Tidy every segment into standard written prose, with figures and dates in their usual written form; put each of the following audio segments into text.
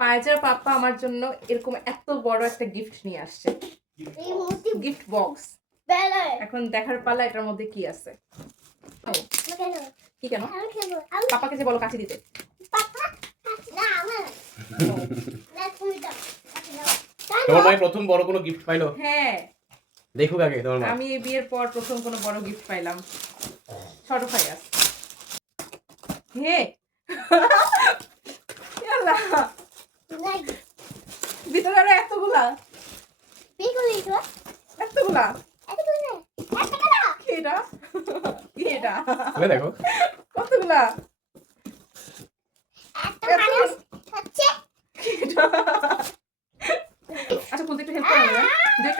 পায়েজার পাপ্পা আমার জন্য এরকম এত বড় একটা গিফট নিয়ে আসছে, গিফট বক্স। এখন দেখার পালা এটার মধ্যে কি আছে। কি কেন পাপাকে যে বলো কাছে দিতে। তোমার ভাই প্রথম বড় কোনো গিফট পাইলো? হ্যাঁ দেখুক আগে তোমার মা। আমি এই বিয়ের পর প্রথম কোনো বড় গিফট পাইলাম। ছোট ফায়াস। হে ইয়াল্লা ভিতরে আরো এতগুলা এতগুলা কি এটা কি এটা খুলে দেখো। কতগুলা আচ্ছা খুলতে একটু হেল্প করো না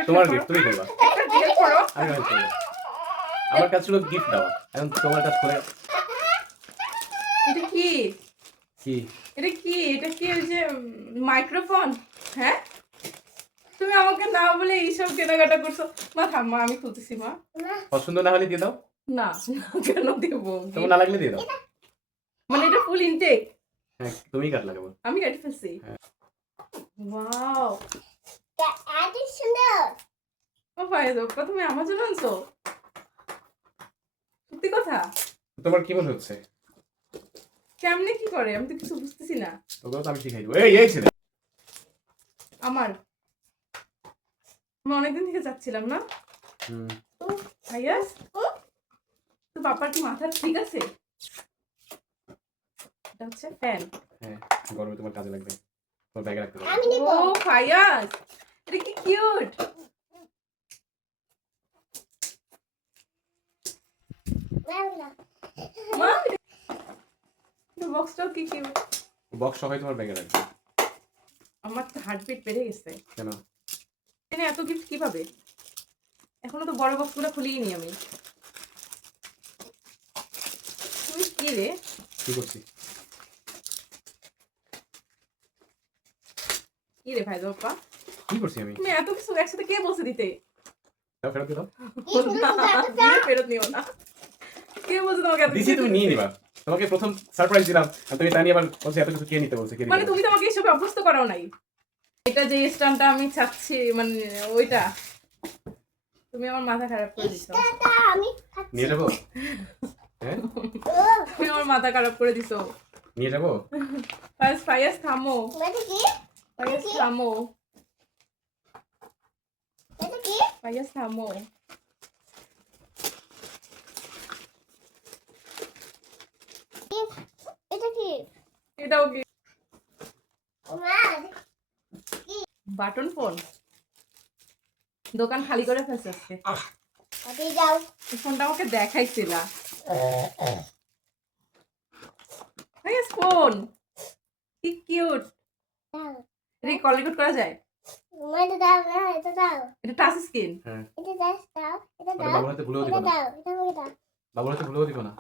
তোমার গিফট তুমি খুলবা। একটা হেল্প করো। আমি হেল্প করব। আমার কাছে ছিল গিফট দাও, এখন তোমার কাছে খুলে। এটা কি কি এটা কি এটা কি ওই যে মাইক্রোফোন? হ্যাঁ তুমি আমাকে না বলে এইসব কেনাকাটা করছো। মা থাম মা আমি খুলতেছি মা। পছন্দ না হলে দিয়ে দাও। না কেন দেব? তোমার না লাগলে দিয়ে দাও। মানে এটা ফুল ইনটেক? হ্যাঁ তুমিই কাট লাগাবো। আমি কাটি ফেলছি। ওয়াও ও ভাই তুমি আমার জন্য আনছো? সত্যি কথা? তোমার কি মনে হচ্ছে? কেমনে কি করে আমি তো কিছু বুঝতেছি না। ওগুলো তো আমি শিখাই দেবো। এই ছেলে আমার আমি অনেকদিন থেকে যাচ্ছিলাম না ভাইয়াস। তো বাবার কি মাথা ঠিক আছে? এটা হচ্ছে ফ্যান। হ্যাঁ গরমে তোমার কাজে লাগবে, তোমার ব্যাগে রাখতে পারবে। ও ভাইয়াস এটা কি কিউট। মা এটা বক্সটাও কি কিউট। বক্স সবাই তোমার ব্যাগে রাখবে। আমার তো হার্টবিট বেড়ে গেছে। কেন? এনে এত গিফট কিভাবে? এখনো তো বড় বক্সগুলো খুলিনি আমি। তুই কি রে? কি করছি? কি রে ভাই বাপ্পা কি করছি আমি? তুমি এত কিছু একসাথে কে বলছে দিতে? দাও, ফেরত দাও। দিয়ে ফেরত নিও না। কে বলছে তোমাকে এত দিছি, কিছু তুমি দিতে? নিয়ে নিবা। তোমাকে প্রথম সারপ্রাইজ দিলাম আর তুমি তা নিয়ে আবার বলছো এত কিছু কে নিতে বলছে, কে নিতে মানে বলছে? তুমি তো আমাকে এসবে অভ্যস্ত করাও নাই। এটা যে স্ট্যান্ডটা আমি চাচ্ছি মানে ওইটা তুমি আমার মাথা খারাপ করে দিছো। নিয়ে যাবো? হ্যাঁ তুমি আমার মাথা খারাপ করে দিছো। নিয়ে যাবো? ফায়াস ফায়াস থামো। ফায়াস থামো। ফায়াস থামো। এটাও কি বাটন ফোন? দোকান খালি করে ফেলছে আজকে। এই ফোনটা আমাকে দেখাইছিল। ফায়াস ফোন কি কিউট। এটা কল রেকর্ড করা যায়? এটা টাচ স্ক্রিন। হ্যাঁ বাবুর হাতে ভুলেও দিব না, বাবুর হাতে ভুলেও দিব না।